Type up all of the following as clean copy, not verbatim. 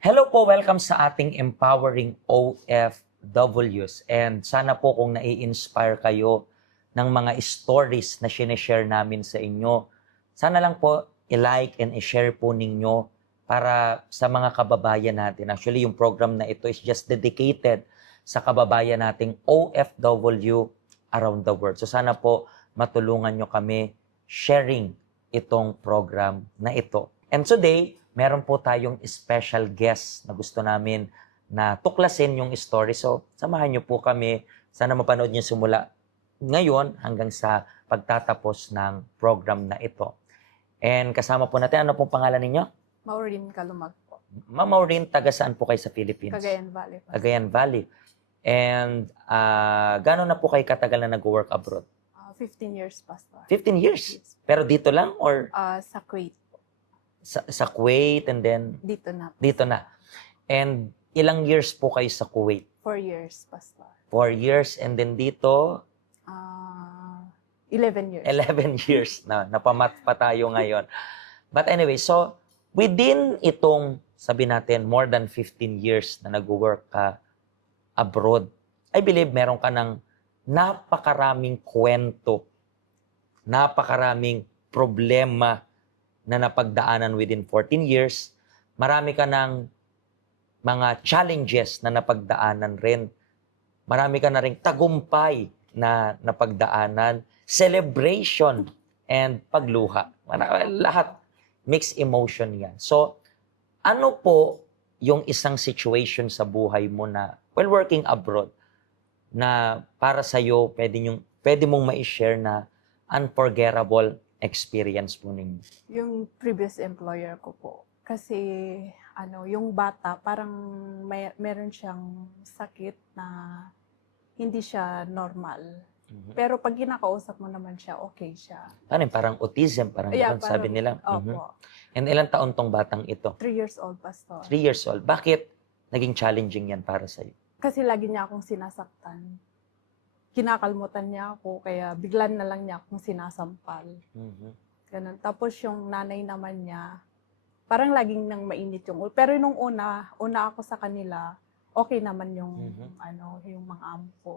Hello po, welcome sa ating Empowering OFWs. And sana po kung nai-inspire kayo ng mga stories na sinishare namin sa inyo, sana lang po i-like and i-share po ninyo para sa mga kababayan natin. Actually, yung program na ito is just dedicated sa kababayan nating OFW around the world. So sana po matulungan nyo kami sharing itong program na ito. And today, meron po tayong special guest na gusto namin na tuklasin yung story. So, samahan niyo po kami. Sana mapanood niyo simula ngayon hanggang sa pagtatapos ng program na ito. And kasama po natin, ano pong pangalan ninyo? Maureen Kalumag po. Ma'am Maureen, taga saan po kayo sa Philippines? Cagayan Valley. Cagayan Valley. And gano'n na po kayo katagal na nag-work abroad? 15 years, Pastor. 15 years? Yes. Pero dito lang or Sa Kuwait. sa Kuwait and then Dito na. dito na? And ilang years po kayo sa Kuwait? 4 years, Pastor. 4 years and then dito 11 years. 11 years na napamat pa tayo ngayon. But anyway, so within itong sabi natin more than 15 years na nag-work ka abroad, I believe meron ka ng napakaraming kwento, napakaraming problema na napagdaanan within 14 years. Marami ka ng mga challenges na napagdaanan rin. Marami ka na rin tagumpay na napagdaanan, celebration, and pagluha. Lahat, mixed emotion yan. So, ano po yung isang situation sa buhay mo na, while working abroad, na para sa'yo, pwede mong ma-share na unforgettable experience mo ninyo? Yung previous employer ko po. Kasi, yung bata, parang meron siyang sakit na hindi siya normal. Pero pag kinakausap mo naman siya, okay siya. Ano yun? Parang autism, parang ganun, sabi nila. Opo. And ilang taon tong batang ito? 3 years old, Pastor. 3 years old. Bakit naging challenging yan para sa'yo? Kasi lagi niya akong sinasaktan. Kinakalmutan niya ako, kaya biglan na lang niya akong sinasampal. Ganun. Tapos yung nanay naman niya, parang laging nang mainit yung ulo. Pero nung una ako sa kanila, okay naman yung, yung mga amo ko.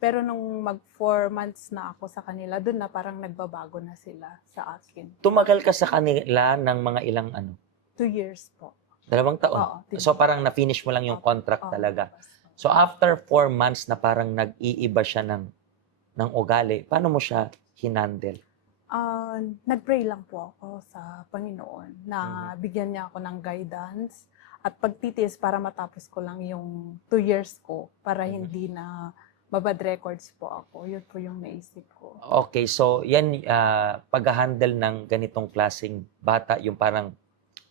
Pero nung mag 4 months na ako sa kanila, doon na parang nagbabago na sila sa akin. Tumagal ka sa kanila ng mga ilang 2 years po. 2 taon? Oo, So parang na-finish mo lang yung contract Oo, talaga. Pastor. So after 4 months na parang nag-iiba siya ng ugali, paano mo siya hinandle? Nag-pray lang po ako sa Panginoon na bigyan niya ako ng guidance at pagtitiis para matapos ko lang yung 2 years ko para hindi na babad records po ako. Yun po yung naisip ko. Okay, so yan, pag-handle ng ganitong klaseng bata, yung parang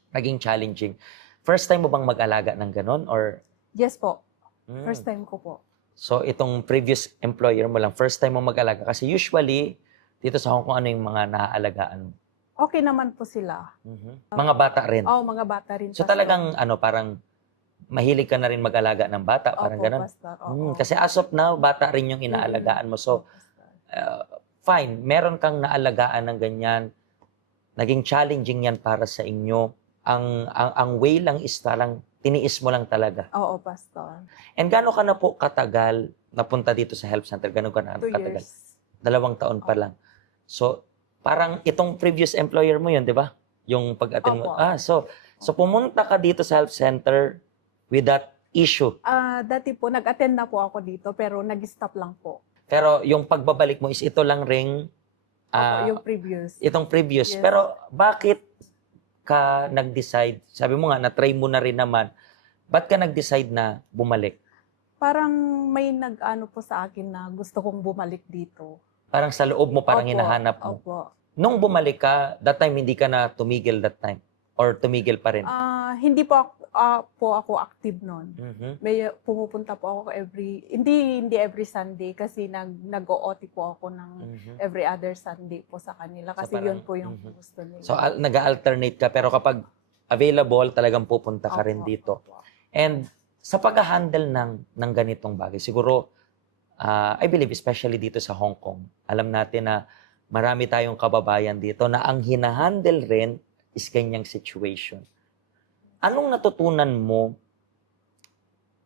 naging challenging. First time mo bang mag-alaga ng ganon? Or Yes po. First time ko po. So itong previous employer mo lang, first time mo mag-alaga? Kasi usually, dito sa Hong Kong, ano yung mga naaalagaan mo? Okay naman po sila. Mga bata rin? Mga bata rin. So Pastor. talagang parang mahilig ka na rin mag-alaga ng bata, parang Opo, ganon? Pastor. Oo. Kasi as of now, bata rin yung inaalagaan mo. So, Pastor. fine, meron kang naalagaan ng ganyan, naging challenging yan para sa inyo. Ang way lang is parang tiniis mo lang talaga. Oo, Pastor. And gano'n ka na po katagal napunta dito sa health center? Gano'n ka na 2 katagal? years. 2 taon pa lang. So, parang itong previous employer mo yun, di ba? Yung pag-attend mo. Opo. So pumunta ka dito sa health center with that issue. Dati po, nag-attend na po ako dito pero nag-stop lang po. Pero yung pagbabalik mo is ito lang ring Yung previous. itong previous. Yes. Pero bakit ka nag-decide? Sabi mo nga, na-try mo na rin naman. Ba't ka nag-decide na bumalik? Parang may nag-ano po sa akin na gusto kong bumalik dito. Parang sa loob mo, parang Opo, hinahanap mo. Opo. Nung bumalik ka, that time hindi ka na tumigil that time? Or tumigil pa rin? Hindi po ako active noon. May pumupunta po ako hindi every Sunday kasi nag-OT po ako ng every other Sunday po sa kanila kasi parang- yun po yung gusto nila. So, nag-alternate ka, pero kapag available, talagang pupunta ka rin Opo, dito. opo. And sa pag-handle ng ganitong bagay, siguro, I believe, especially dito sa Hong Kong, alam natin na marami tayong kababayan dito na ang hinahandle rin is ganyang situation. anong natutunan mo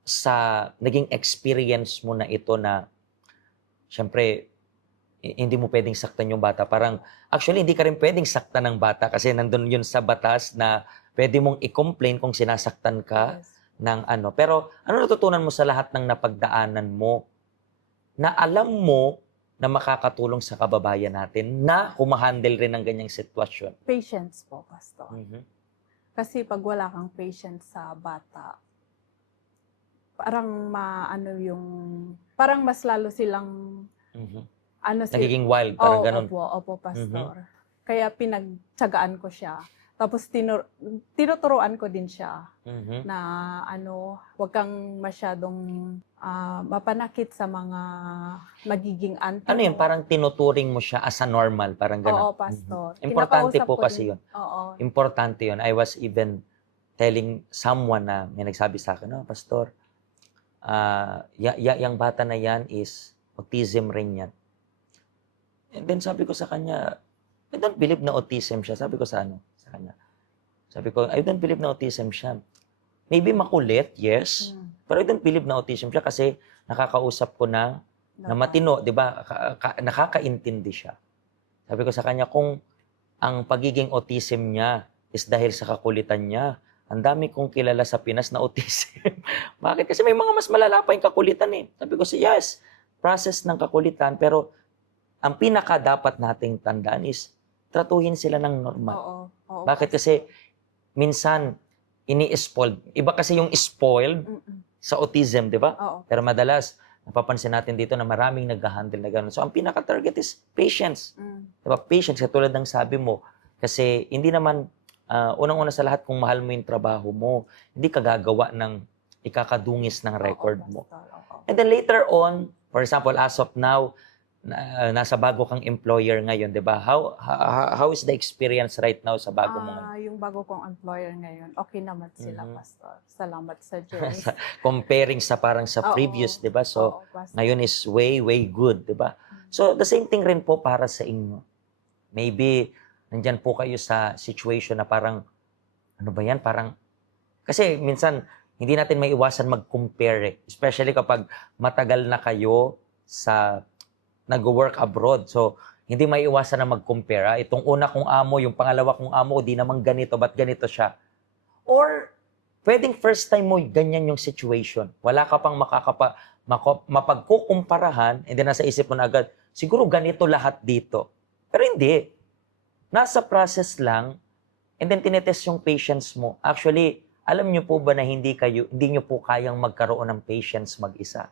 sa naging experience mo na ito na, syempre, hindi mo pwedeng saktan yung bata. Parang, actually, hindi ka rin pwedeng saktan ng bata kasi nandun yun sa batas na pwede mong i-complain kung sinasaktan ka Yes. ng ano. Pero, ano natutunan mo sa lahat ng napagdaanan mo na alam mo na makakatulong sa kababayan natin na humahandle rin ng ganyang sitwasyon? Patience po, Pastor. Mhm. Kasi pag wala kang patience sa bata, parang parang mas lalo silang, Mhm. ano Nagiging wild, parang ganun. Opo, Pastor. Kaya pinagtsagaan ko siya. Tapos tinuturuan ko din siya Mhm. na wag kang masyadong mapanakit sa mga magiging auntie Ano yun, mo. parang tinuturing mo siya as a normal, parang ganun. Oo, Pastor. Mhm. Importante Kinakausap po ko kasi din. yun. Oo. Importante yun. I was even telling someone na may nagsabi sa akin, Pastor, yung bata na yan is autism rin yan. And then sabi ko sa kanya, I don't believe na autism siya. Sabi ko sa kanya. Sabi ko, I don't believe na autism siya. Maybe makulit, yes. Pero I don't believe na autism siya kasi nakakausap ko na matino, di ba? Nakakaintindi siya. Sabi ko sa kanya, kung ang pagiging autism niya is dahil sa kakulitan niya, ang dami kong kilala sa Pinas na autism. Bakit? Kasi may mga mas malala pa yung kakulitan eh. Sabi ko, yes, process ng kakulitan, pero ang pinaka dapat nating tandaan is tratuhin sila ng normal. Oo, Bakit? Kasi minsan ini-spoiled. Iba kasi yung spoiled sa autism, di ba? Oo. Pero madalas, napapansin natin dito na maraming nag-handle na gano'n. So, ang pinaka-target is patience. Diba? Patience, katulad ng sabi mo. Kasi hindi naman, unang-una sa lahat, kung mahal mo yung trabaho mo, hindi ka gagawa ng ikakadungis ng record mo. And then later on, for example, as of now, nasa bago kang employer ngayon, di ba? How is the experience right now sa bago mo ngayon? Yung bago kong employer ngayon, okay naman sila, Pastor. Salamat sa Diyos. Comparing sa parang sa Oo. previous, di ba? So, Oo, Pastor. ngayon is way, way good, di ba? So, the same thing rin po para sa inyo. Maybe, nandyan po kayo sa situation na parang, ano ba yan? Parang, kasi minsan, hindi natin maiwasan mag-compare eh. Especially kapag matagal na kayo sa nag-work abroad. So, hindi maiwasan na mag-compare. Itong una kong amo, yung pangalawa kong amo, di naman ganito, ba't ganito siya? Or, pwedeng first time mo ganyan yung situation. Wala ka pang mapagkukumparahan, and then nasa isip mo na agad, siguro ganito lahat dito. Pero hindi. Nasa process lang, and then tinetest yung patience mo. Actually, alam nyo po ba na hindi nyo po kayang magkaroon ng patience mag-isa?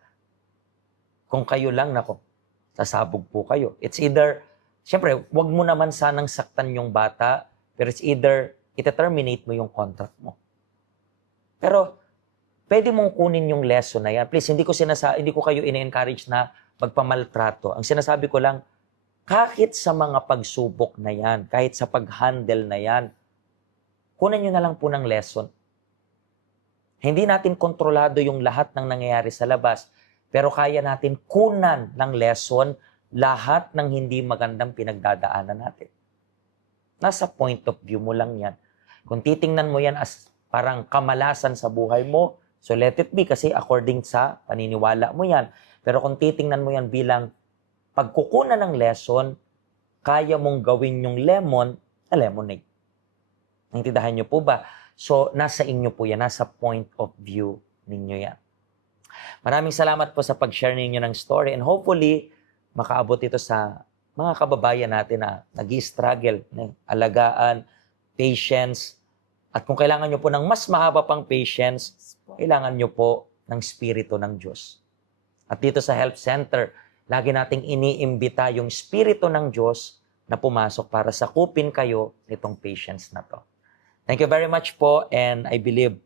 Kung kayo lang, sasabog po kayo. It's either, syempre, wag mo naman sanang saktan yung bata, pero it's either iterminate mo yung contract mo. Pero, pwede mong kunin yung lesson na yan. Please, hindi ko kayo ine-encourage na magpamaltrato. Ang sinasabi ko lang, kahit sa mga pagsubok na yan, kahit sa pag-handle na yan, kunan nyo na lang po ng lesson. Hindi natin kontrolado yung lahat ng nangyayari sa labas, pero kaya natin kunan ng lesson lahat ng hindi magandang pinagdadaanan natin. Nasa point of view mo lang yan. Kung titingnan mo yan as parang kamalasan sa buhay mo, so let it be kasi according sa paniniwala mo yan. Pero kung titingnan mo yan bilang pagkukunan ng lesson, kaya mong gawin yung lemon na lemonade. Naintindihan niyo po ba? So, nasa inyo po yan. Nasa point of view ninyo yan. Maraming salamat po sa pag-share ninyo ng story and hopefully, makaabot ito sa mga kababayan natin na nag-i-struggle, alagaan, patience, at kung kailangan nyo po ng mas mahaba pang patience, kailangan nyo po ng Espiritu ng Diyos. At dito sa Help Center, lagi nating iniimbita yung Espiritu ng Diyos na pumasok para sakupin kayo nitong patience na to. Thank you very much po and I believe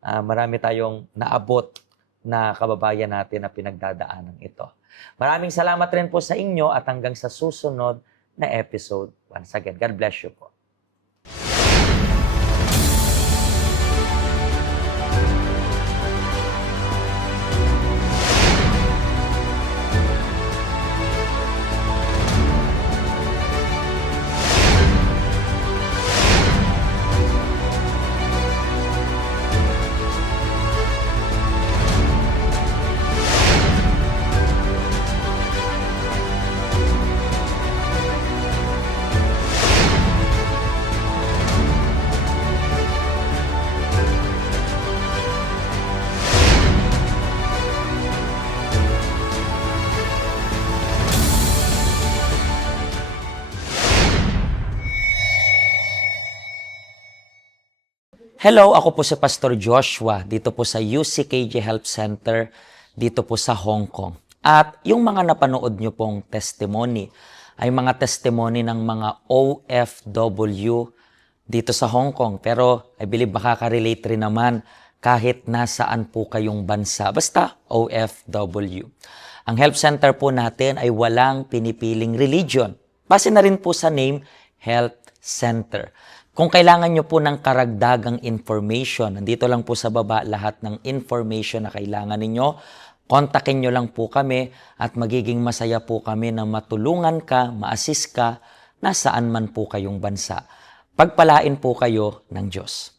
marami tayong naabot na kababayan natin na pinagdadaanan ito. Maraming salamat rin po sa inyo at hanggang sa susunod na episode. Once again, God bless you po. Hello, ako po si Pastor Joshua dito po sa UCKJ Health Center dito po sa Hong Kong. At yung mga napanood nyo pong testimony ay mga testimony ng mga OFW dito sa Hong Kong. Pero I believe makaka-relate rin naman kahit nasaan po kayong bansa. Basta OFW. Ang health center po natin ay walang pinipiling religion. Base na rin po sa name, Health Center. Kung kailangan nyo po ng karagdagang information, nandito lang po sa baba lahat ng information na kailangan ninyo. Kontakin nyo lang po kami at magiging masaya po kami na matulungan ka, ma-assist ka, nasaan man po kayong bansa. Pagpalain po kayo ng Diyos.